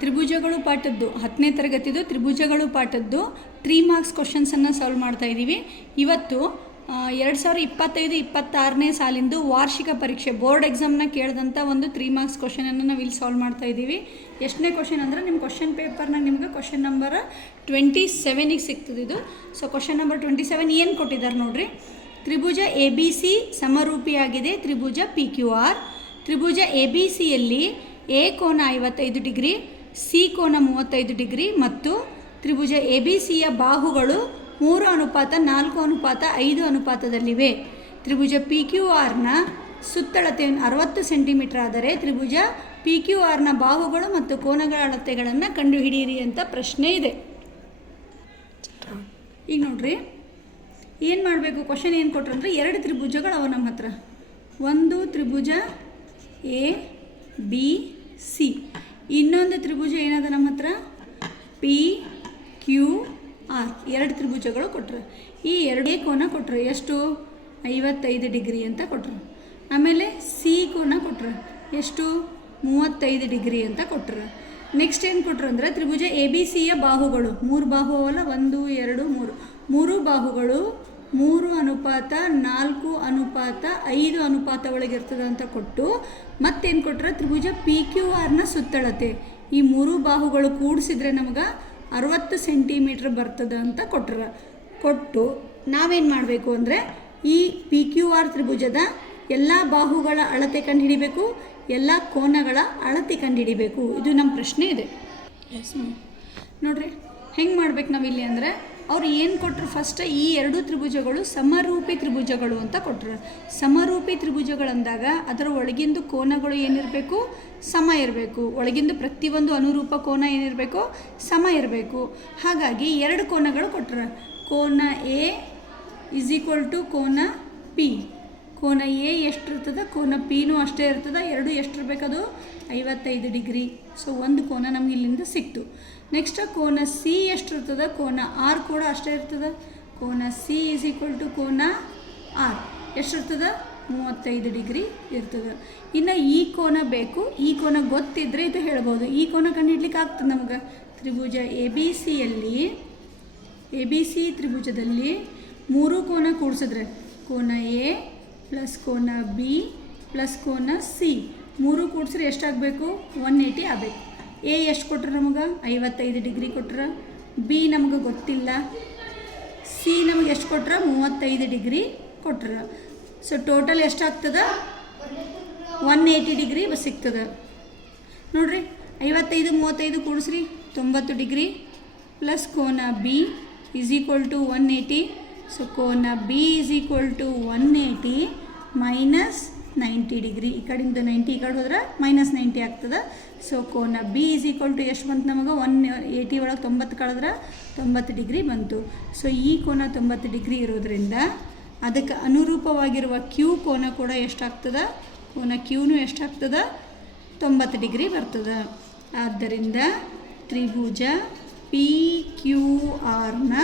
ತ್ರಿಭುಜಗಳು ಪಾಠದ್ದು 10ನೇ ತರಗತಿದು ತ್ರಿಭುಜಗಳು ಪಾಠದ್ದು 3 marks ಕ್ವಶನ್ಸನ್ನು solve ಮಾಡ್ತಾ ಇದ್ದೀವಿ. ಇವತ್ತು 2025-26ನೇ ಸಾಲಿಂದು ವಾರ್ಷಿಕ ಪರೀಕ್ಷೆ ಬೋರ್ಡ್ ಎಕ್ಸಾಮ್ನ ಕೇಳಿದಂಥ ಒಂದು 3 ಮಾರ್ಕ್ಸ್ ಕ್ವಶನನ್ನು ನಾವು ಇಲ್ಲಿ ಸಾಲ್ವ್ ಮಾಡ್ತಾ ಇದ್ದೀವಿ. ಎಷ್ಟನೇ ಕ್ವಶನ್ ಅಂದರೆ ನಿಮ್ಮ ಕ್ವಶನ್ ಪೇಪರ್ನಾಗ ನಿಮ್ಗೆ ಕ್ವಶನ್ ನಂಬರ್ 27ಗೆ ಸಿಗ್ತದೆ ಇದು. ಸೊ ಕ್ವಶನ್ ನಂಬರ್ 27 ಏನು ಕೊಟ್ಟಿದ್ದಾರೆ ನೋಡ್ರಿ. ತ್ರಿಭುಜ ABC ಸಮರೂಪಿಯಾಗಿದೆ ತ್ರಿಭುಜ PQR. ತ್ರಿಭುಜ ABCಯಲ್ಲಿ ಎ ಕೋನ 55 ಡಿಗ್ರಿ, ಸಿ ಕೋನ 35 ಡಿಗ್ರಿ ಮತ್ತು ತ್ರಿಭುಜ ABCಯ ಬಾಹುಗಳು 3:4:5 ಅನುಪಾತದಲ್ಲಿವೆ. ತ್ರಿಭುಜ PQRನ ಸುತ್ತಳತೆ 60 ಸೆಂಟಿಮೀಟರ್ ಆದರೆ ತ್ರಿಭುಜ PQRನ ಬಾಹುಗಳು ಮತ್ತು ಕೋನಗಳ ಅಳತೆಗಳನ್ನು ಕಂಡುಹಿಡಿಯಿರಿ ಅಂತ ಪ್ರಶ್ನೆ ಇದೆ. ಈಗ ನೋಡ್ರಿ ಏನು ಮಾಡಬೇಕು, ಕ್ವಶನ್ ಏನು ಕೊಟ್ಟರು ಅಂದರೆ 2 ತ್ರಿಭುಜಗಳು ಅವ ನಮ್ಮ ಹತ್ರ. ಒಂದು ತ್ರಿಭುಜ ABC, ಇನ್ನೊಂದು ತ್ರಿಭುಜ ಏನದ ನಮ್ಮ ಹತ್ರ PQR. 2 ತ್ರಿಭುಜಗಳು ಕೊಟ್ಟರು. ಈ 2 ಕೋನ ಕೊಟ್ಟರು, ಎಷ್ಟು 55 ಡಿಗ್ರಿ ಅಂತ ಕೊಟ್ಟರು. ಆಮೇಲೆ ಸಿ ಕೋನ ಕೊಟ್ಟರು, ಎಷ್ಟು 35 ಡಿಗ್ರಿ ಅಂತ ಕೊಟ್ಟರು. ನೆಕ್ಸ್ಟ್ ಏನು ಕೊಟ್ಟರು ಅಂದರೆ ತ್ರಿಭುಜ ABCಯ ಬಾಹುಗಳು 3 ಬಾಹು ಅವಲ್ಲ, 1 2 3 ಬಾಹುಗಳು 3:4:5 ಅನುಪಾತ ಒಳಗಿರ್ತದೆ ಅಂತ ಕೊಟ್ಟು ಮತ್ತೇನು ಕೊಟ್ಟರೆ ತ್ರಿಭುಜ PQRನ ಸುತ್ತಳತೆ ಈ 3 ಬಾಹುಗಳು ಕೂಡಿಸಿದ್ರೆ ನಮಗೆ 60 ಸೆಂಟಿಮೀಟ್ರ್ ಬರ್ತದೆ ಅಂತ ಕೊಟ್ಟು ನಾವೇನು ಮಾಡಬೇಕು ಅಂದರೆ ಈ PQR ತ್ರಿಭುಜದ ಎಲ್ಲ ಬಾಹುಗಳ ಅಳತೆ ಕಂಡುಹಿಡಿಬೇಕು, ಎಲ್ಲ ಕೋನಗಳ ಅಳತೆ ಕಂಡುಹಿಡಿಬೇಕು. ಇದು ನಮ್ಮ ಪ್ರಶ್ನೆ ಇದೆ. ನೋಡ್ರಿ ಹೆಂಗೆ ಮಾಡ್ಬೇಕು ನಾವಿಲ್ಲಿ ಅಂದರೆ ಅವ್ರು ಏನು ಕೊಟ್ಟರು, ಫಸ್ಟ್ ಈ 2 ತ್ರಿಭುಜಗಳು ಸಮರೂಪಿ ತ್ರಿಭುಜಗಳು ಅಂತ ಕೊಟ್ಟರು. ಸಮರೂಪಿ ತ್ರಿಭುಜಗಳಂದಾಗ ಅದರ ಒಳಗಿಂದು ಕೋನಗಳು ಏನಿರಬೇಕು, ಸಮ ಇರಬೇಕು. ಒಳಗಿಂದು ಪ್ರತಿಯೊಂದು ಅನುರೂಪ ಕೋನ ಏನಿರಬೇಕು, ಸಮ ಇರಬೇಕು. ಹಾಗಾಗಿ 2 ಕೋನಗಳು ಕೊಟ್ಟರು. ಕೋನ A = ಕೋನ P. ಕೋನ A ಎಷ್ಟಿರ್ತದೆ, ಕೋನ Pನೂ ಅಷ್ಟೇ ಇರ್ತದೆ. 2 ಎಷ್ಟಿರ್ಬೇಕದು 55 ಡಿಗ್ರಿ. ಸೊ ಒಂದು ಕೋನ ನಮ್ಗೆ ಇಲ್ಲಿಂದ ಸಿಕ್ತು. ನೆಕ್ಸ್ಟ್ ಕೋನ C ಎಷ್ಟಿರ್ತದೆ, ಕೋನ R ಕೂಡ ಅಷ್ಟೇ ಇರ್ತದೆ. ಕೋನ C = ಕೋನ R ಎಷ್ಟಿರ್ತದೆ 35 ಡಿಗ್ರಿ ಇರ್ತದೆ. ಇನ್ನು ಈ ಕೋನ ಬೇಕು, ಈ ಕೋನ ಗೊತ್ತಿದ್ದರೆ ಇದು ಹೇಳ್ಬೋದು. ಈ ಕೋನ ಕಂಡುಹಿಡ್ಲಿಕ್ಕೆ ಆಗ್ತದೆ ನಮ್ಗೆ. ತ್ರಿಭುಜ ABC ತ್ರಿಭುಜದಲ್ಲಿ 3 ಕೋನ ಕೂಡಿಸಿದ್ರೆ ಕೋನ A ಪ್ಲಸ್ ಕೋನ B ಪ್ಲಸ್ ಕೋನ C 3 ಕೂಡಿಸ್ರೆ ಎಷ್ಟಾಗಬೇಕು, 180 ಆಗಬೇಕು. A ಎಷ್ಟು ಕೊಟ್ರೆ ನಮಗೆ 55 ಡಿಗ್ರಿ ಕೊಟ್ರೆ, B ನಮಗೆ ಗೊತ್ತಿಲ್ಲ, C ನಮಗೆ ಎಷ್ಟು ಕೊಟ್ರೆ 35 ಡಿಗ್ರಿ ಕೊಟ್ರೆ. ಸೊ ಟೋಟಲ್ ಎಷ್ಟಾಗ್ತದೆ 180 ಡಿಗ್ರಿ ಸಿಗ್ತದೆ. ನೋಡಿರಿ 55 35 ಕೂಡಿಸ್ರಿ 90 ಡಿಗ್ರಿ ಪ್ಲಸ್ ಕೋನ B = 180. ಸೊ ಕೋನ B = 180 ಮೈನಸ್ 90 ಡಿಗ್ರಿ. ಈ ಕಡೆಯಿಂದ 90 ಈ ಕಡೆ ಹೋದ್ರೆ ಮೈನಸ್ 90 ಆಗ್ತದೆ. ಸೊ ಕೋನ B = ಎಷ್ಟು ಬಂತು ನಮಗೆ, 180 ಒಳಗೆ 90 ಕಳೆದ್ರೆ 90 ಡಿಗ್ರಿ ಬಂತು. ಸೊ ಈ ಕೋನ 90 ಡಿಗ್ರಿ ಇರೋದ್ರಿಂದ ಅದಕ್ಕೆ ಅನುರೂಪವಾಗಿರುವ Q ಕೋನ ಕೂಡ ಎಷ್ಟಾಗ್ತದೆ, ಕೋನ Qನೂ ಎಷ್ಟಾಗ್ತದೆ 90 ಡಿಗ್ರಿ ಬರ್ತದೆ. ಆದ್ದರಿಂದ ತ್ರಿಭುಜ PQRನ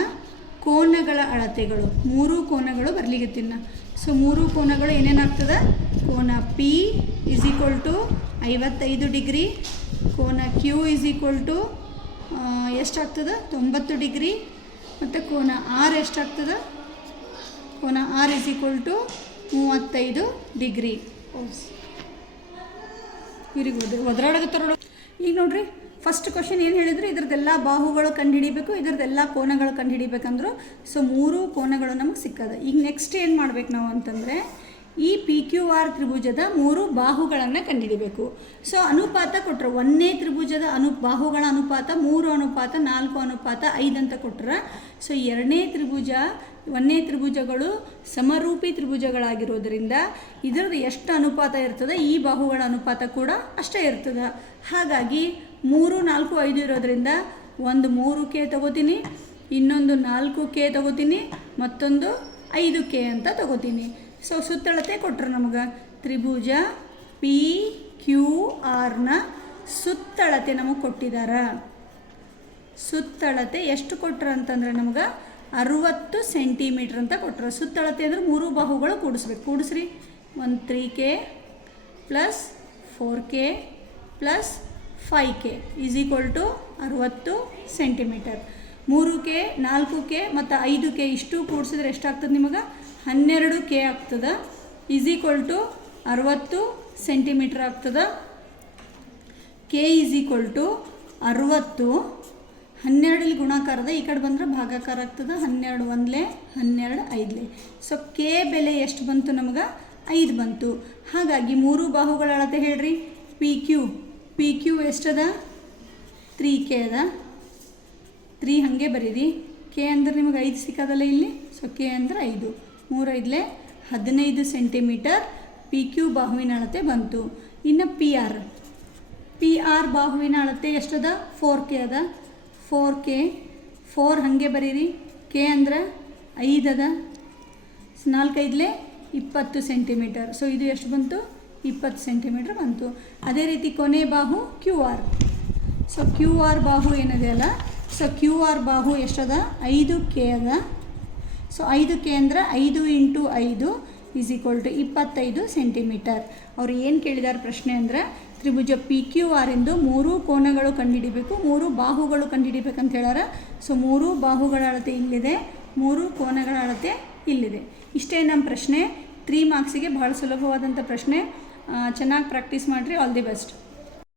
ಕೋನಗಳ ಅಳತೆಗಳು 3 ಕೋನಗಳು ಬರ್ಲಿಗತ್ತಿನ. ಸೊ 3 ಕೋನಗಳು ಏನೇನಾಗ್ತದೆ, ಕೋನ P = 55 ಡಿಗ್ರಿ, ಕೋನ Q = ಎಷ್ಟಾಗ್ತದೆ 90 ಡಿಗ್ರಿ, ಮತ್ತು ಕೋನ R ಎಷ್ಟಾಗ್ತದೆ, ಕೋನ R = 35 ಡಿಗ್ರಿ. ಇವ್ರಿಗೆ ಒದರಾಡಕತ್ತಾರ. ಈಗ ನೋಡ್ರಿ ಫಸ್ಟ್ ಕ್ವಶನ್ ಏನು ಹೇಳಿದ್ರು, ಇದ್ರದ್ದೆಲ್ಲ ಬಾಹುಗಳು ಕಂಡುಹಿಡಿಬೇಕು, ಇದ್ರದ್ದೆಲ್ಲ ಕೋನಗಳು ಕಂಡುಹಿಡಿಬೇಕಂದ್ರು. ಸೊ 3 ಕೋನಗಳು ನಮಗೆ ಸಿಕ್ಕದ. ಈಗ ನೆಕ್ಸ್ಟ್ ಏನು ಮಾಡ್ಬೇಕು ನಾವು ಅಂತಂದರೆ ಈ PQR ತ್ರಿಭುಜದ 3 ಬಾಹುಗಳನ್ನು ಕಂಡುಹಿಡಿಬೇಕು. ಸೊ ಅನುಪಾತ ಕೊಟ್ಟರು. 1ನೇ ತ್ರಿಭುಜದ ಬಾಹುಗಳ ಅನುಪಾತ 3:4:5 ಅಂತ ಕೊಟ್ಟರೆ. ಸೊ 1ನೇ ತ್ರಿಭುಜಗಳು ಸಮರೂಪಿ ತ್ರಿಭುಜಗಳಾಗಿರೋದ್ರಿಂದ ಇದರದ್ದು ಎಷ್ಟು ಅನುಪಾತ ಇರ್ತದೆ, ಈ ಬಾಹುಗಳ ಅನುಪಾತ ಕೂಡ ಅಷ್ಟೇ ಇರ್ತದೆ. ಹಾಗಾಗಿ 3 4 5 ಇರೋದ್ರಿಂದ ಒಂದು 3K ತಗೋತೀನಿ, ಇನ್ನೊಂದು 4K ತಗೋತೀನಿ, ಮತ್ತೊಂದು 5K ಅಂತ ತಗೋತೀನಿ. ಸೊ ಸುತ್ತಳತೆ ಕೊಟ್ಟರು ನಮಗೆ. ತ್ರಿಭುಜ PQRನ ಸುತ್ತಳತೆ ನಮಗೆ ಕೊಟ್ಟಿದ್ದಾರೆ. ಸುತ್ತಳತೆ ಎಷ್ಟು ಕೊಟ್ಟರು ಅಂತಂದರೆ ನಮಗೆ 60 ಸೆಂಟಿಮೀಟ್ರ್ ಅಂತ ಕೊಟ್ಟರು. ಸುತ್ತಳತೆ ಅಂದರೆ 3 ಬಾಹುಗಳು ಕೂಡಿಸ್ರಿ. 3K + 4K + 5k is equal to 60 centimetre. 3k 4k ಮತ್ತು 5k ಇಷ್ಟು ಕೂಡಿಸಿದ್ರೆ ಎಷ್ಟಾಗ್ತದೆ ನಿಮಗೆ 12k ಆಗ್ತದೆ ಈಸ್ ಈಕ್ವಲ್ ಟು 60 ಸೆಂಟಿಮೀಟರ್ ಆಗ್ತದೆ. k ಈಸ್ ಈಕ್ವಲ್ ಟು 60 12 ಗುಣಾಕಾರದ ಈ ಕಡೆ ಬಂದರೆ ಭಾಗಾಕಾರ ಆಗ್ತದೆ 12 1 12 5. ಸೊ ಕೆ ಬೆಲೆ ಎಷ್ಟು ಬಂತು ನಮಗೆ 5 ಬಂತು. ಹಾಗಾಗಿ 3 ಬಾಹುಗಳ ಅಳತೆ ಹೇಳ್ರಿ. ಪಿ ಕ್ಯೂ ಎಷ್ಟದ 3k ಅದ 3 ಹಾಗೆ ಬರೀರಿ. ಕೆ ಅಂದ್ರೆ ನಿಮಗೆ 5 ಸಿಕ್ಕದಲ್ಲ ಇಲ್ಲಿ. ಸೊ ಕೆ ಅಂದ್ರೆ 5 3 5 15 ಸೆಂಟಿಮೀಟರ್ ಪಿ ಕ್ಯೂ ಬಾಹುವಿನ ಅಳತೆ ಬಂತು. ಇನ್ನು ಪಿ ಆರ್ ಬಾಹುವಿನ ಅಳತೆ ಎಷ್ಟದ 4k ಅದ 4k 4 ಹಾಗೆ ಬರೀರಿ. ಕೆ ಅಂದ್ರೆ 5 ಅದ 4 5 20 ಸೆಂಟಿಮೀಟರ್. ಸೊ ಇದು ಎಷ್ಟು ಬಂತು 20 ಸೆಂಟಿಮೀಟರ್ ಬಂತು. ಅದೇ ರೀತಿ ಕೊನೆ ಬಾಹು Q R. So Q R ಬಾಹು ಏನಿದೆ ಅಲ್ಲ, ಸೊ ಕ್ಯೂ ಆರ್ ಬಾಹು ಎಷ್ಟದ 5k ಅದ. ಸೊ 5k ಅಂದ್ರೆ 5 × 5 ಈಸ್ ಈಕ್ವಲ್ ಟು 25 ಸೆಂಟಿಮೀಟರ್. ಅವ್ರು ಏನು ಕೇಳಿದಾರೆ ಪ್ರಶ್ನೆ ಅಂದರೆ ತ್ರಿಭುಜ ಪಿ ಕ್ಯೂ ಆರ್ ಎಂದು 3 ಕೋನಗಳು ಕಂಡುಹಿಡಿಬೇಕು, 3 ಬಾಹುಗಳು ಕಂಡುಹಿಡಿಬೇಕಂತ ಹೇಳ್ಯಾರ. ಸೊ 3 ಬಾಹುಗಳ ಅಳತೆ ಇಲ್ಲಿದೆ, 3 ಕೋನಗಳ ಅಳತೆ ಇಲ್ಲಿದೆ. ಇಷ್ಟೇ ನಮ್ಮ ಪ್ರಶ್ನೆ. 3 ಮಾರ್ಕ್ಸಿಗೆ ಭಾಳ ಸುಲಭವಾದಂಥ ಪ್ರಶ್ನೆ. ಚೆನ್ನಾಗಿ ಪ್ರಾಕ್ಟೀಸ್ ಮಾಡಿರಿ. All the best.